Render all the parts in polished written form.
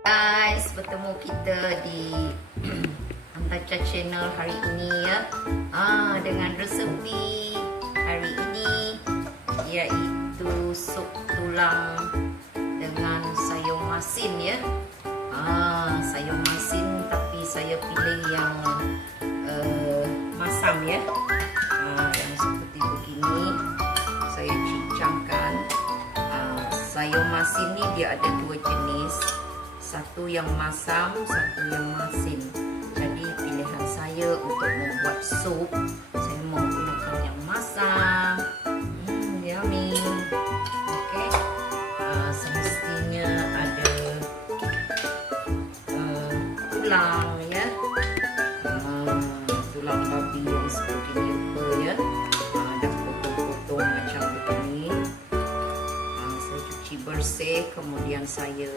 Guys, bertemu kita di Antaca Channel hari ini ya. Dengan resepi hari ini iaitu sup tulang dengan sayur masin ya. Sayur masin tapi saya pilih yang masam ya. Yang seperti begini saya cincangkan. Sayur masin ni dia ada dua jenis. Satu yang masam, satu yang masin. Jadi pilihan saya untuk membuat sup, saya menggunakan yang masam. Yummy. Okey. Semestinya ada tulang ya. Tulang babi yang seperti apa ya. Dah potong-potong macam begini. Saya cuci bersih, kemudian saya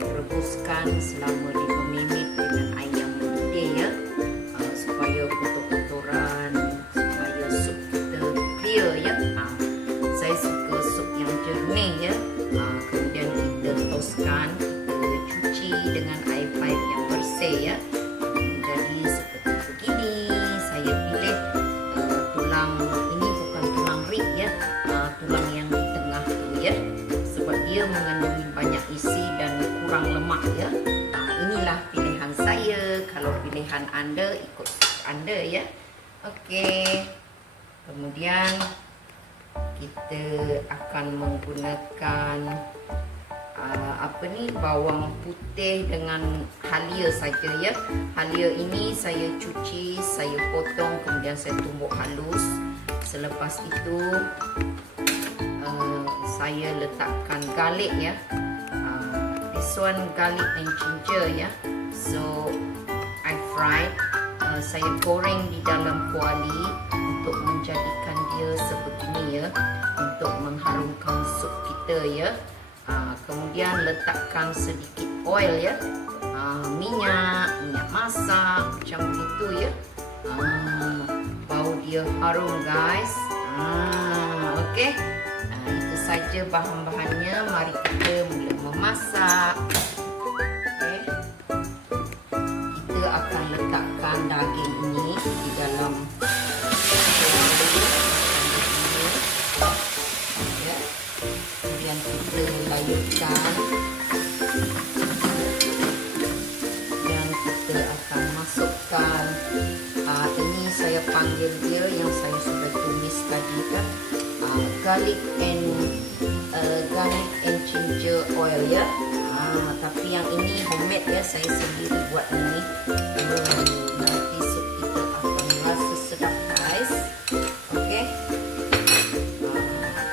rebuskan selama 5 minit dengan air yang mendidih ya, supaya kotor-kotoran, supaya sup kita clear ya. Saya suka sup yang jernih ya. Kemudian kita toskan, kita cuci dengan air pipe yang bersih ya. Jadi seperti begini. Saya pilih tulang ini bukan tulang rig ya, tulang yang di tengah tu ya, sebab dia mengandungi banyak isi dan kurang lemak ya. Inilah pilihan saya. Kalau pilihan anda, ikut anda ya. Okey. Kemudian kita akan menggunakan bawang putih dengan halia saja ya. Halia ini saya cuci, saya potong, kemudian saya tumbuk halus. Selepas itu saya letakkan garlic ya. This one garlic and ginger ya. So I fried. Saya goreng di dalam kuali untuk menjadikan dia sebegini ya, untuk mengharumkan sup kita ya. Kemudian letakkan sedikit oil ya, minyak masak macam begitu ya. Bau dia harum guys. Okey. Itu saja bahan-bahannya. Mari kita mula memasak. Okay. Kita akan letakkan daging ini di dalam ya. Kemudian kita layarkan dan kita akan masukkan ini saya panggil dia yang saya sudah tumis tadi kan, garlic and ginger oil ya. Tapi yang ini homemade ya, saya sendiri buat ini. Nanti sup kita akan rasa sedap guys. Okey.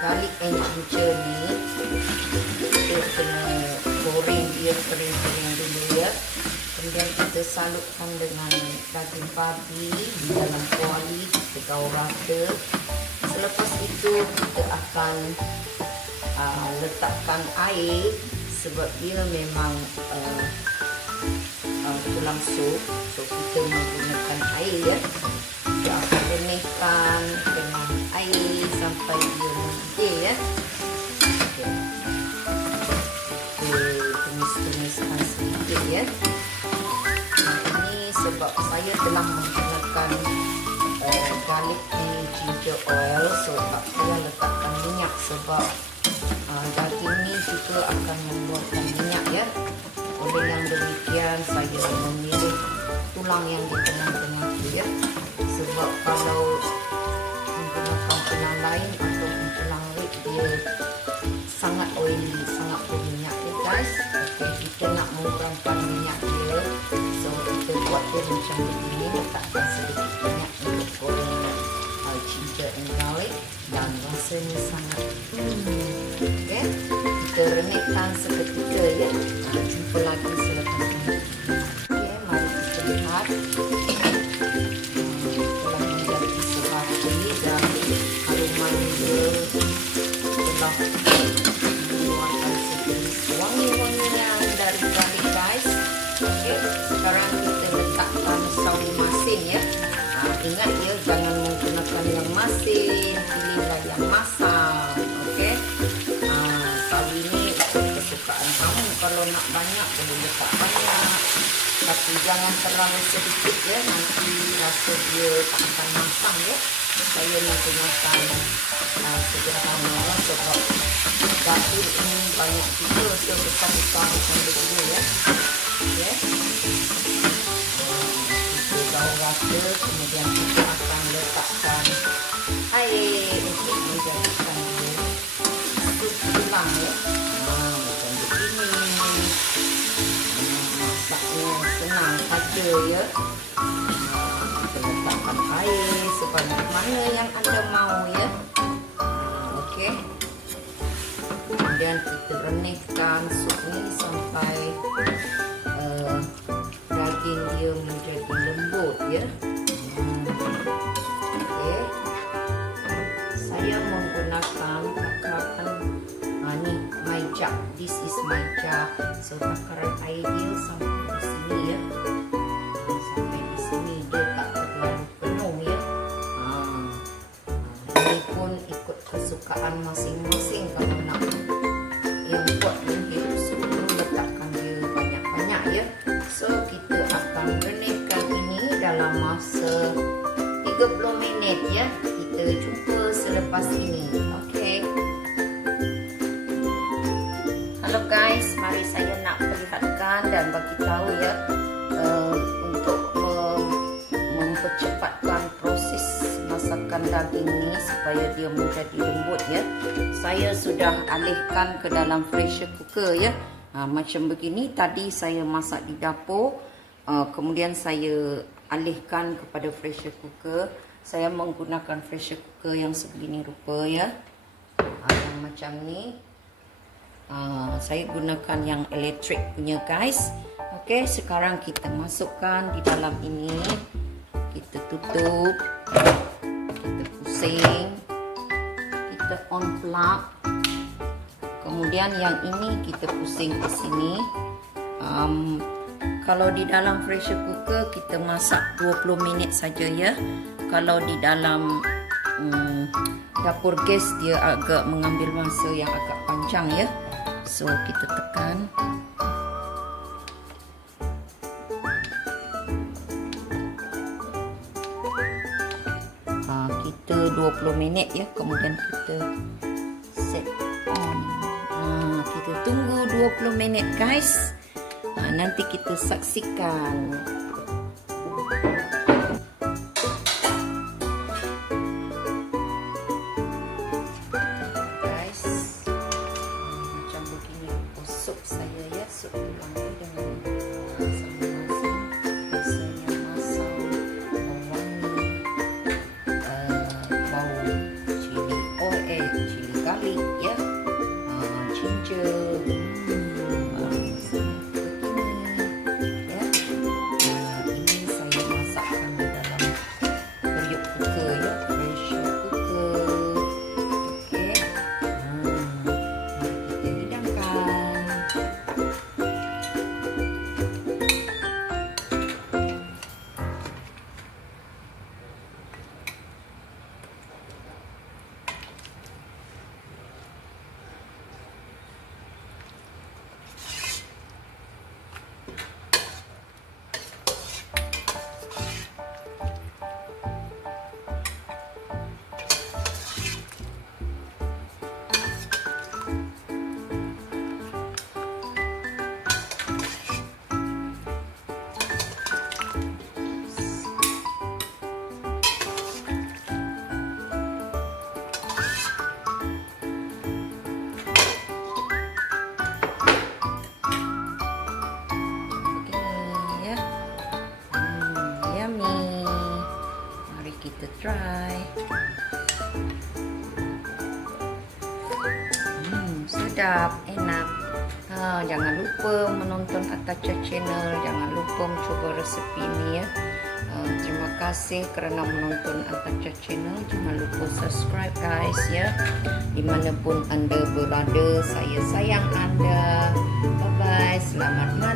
Garlic and ginger ni kita kena goreng dia kering-kering dulu ya. Kemudian kita salutkan dengan daging babi di dalam kuali, kita gaul rata. Selepas itu kita akan letakkan air, sebab dia memang tulang sup. So kita menggunakan air ya. Kita akan remehkan dengan air sampai dia mendidih ya. Okay. Kita tumis-tumiskan sedikit ya. Ini sebab saya telah menggunakan garlic and ginger oil, so tak payah letakkan minyak sebab daging ni juga akan mengeluarkan minyak ya. Oleh yang demikian saya memilih tulang yang di tengah-tengah tu ya. Sebab kalau menggunakan tulang lain atau tulang rig, dia sangat oily, sangat berminyak ya guys. Okay, kita nak mengurangkan minyak dia, so kita buat dia macam begini, letakkan sedikit minyak untuk goreng ginger and garlic dan rasanya sangat okay. Kita renekkan seketika ya. Jumpa lagi selepas ini. Okay, mari kita lihat. Telah menjadi sebati dan haruman dia telah mengeluarkan sejenis wangi-wangian dari garlic guys. Okay, sekarang kita letakkan sawi masin ya. Ingat ya, jangan menggunakan yang masin, pilihlah yang masam. Okey. Sawi ini kesukaan kamu kalau nak banyak boleh letak banyak, tapi jangan terlalu sedikit ya, nanti rasa dia tak akan matang ya. Saya nak gunakan sederhana sebab dapur ini banyak juga, so besar-besar macam begini ya. Okay. Kita tahu rasa, kemudian kita akan letakkan air untuk menjadikan dia sup tulang ya. Macam begini. Masaknya senang saja ya. Kita letakkan air sebanyak mana yang anda mau ya. Okey. Kemudian kita renihkan sup ni sampai daging dia menjadi lembut ya. Okey. Saya menggunakan takaran ni my jug. This is my jug. So takaran air dia sampai di sini ya. Sampai di sini dia tak terlalu penuh ya. Ini pun ikut kesukaan masing-masing. Kalau nak yang buat lebih sup perlu letakkan dia banyak-banyak ya. So kita akan renihkan ini dalam masa 30 minit ya. Kita jumpa selepas ini. Okey. Halo guys, mari saya nak perlihatkan dan bagi tahu ya untuk mempercepatkan proses masakan daging ni supaya dia menjadi lembut ya. Saya sudah alihkan ke dalam pressure cooker ya. Macam begini, tadi saya masak di dapur, kemudian saya alihkan kepada pressure cooker. Saya menggunakan pressure cooker yang sebegini rupa ya. Yang macam ni. Saya gunakan yang elektrik punya guys. Okey, sekarang kita masukkan di dalam ini. Kita tutup. Kita pusing. Kita on plug. Kemudian yang ini kita pusing ke sini. Kalau di dalam pressure cooker kita masak 20 minit saja ya. Kalau di dalam dapur gas dia agak mengambil masa yang agak panjang ya. So kita tekan. Kita 20 minit ya. Kemudian kita set on. Kita tunggu 20 minit guys. Nanti kita saksikan. Guys, macam begini sup saya ya. Sup tulang ni dengan masing-masing rasanya masam, wangi, bau cili cili garlic ya, ginger. Kita try. Sedap, enak. Jangan lupa menonton Atacha Channel. Jangan lupa mencoba resepi ini ya. Terima kasih kerana menonton Atacha Channel. Jangan lupa subscribe guys ya. Dimanapun anda berada, saya sayang anda. Bye bye. Selamat malam.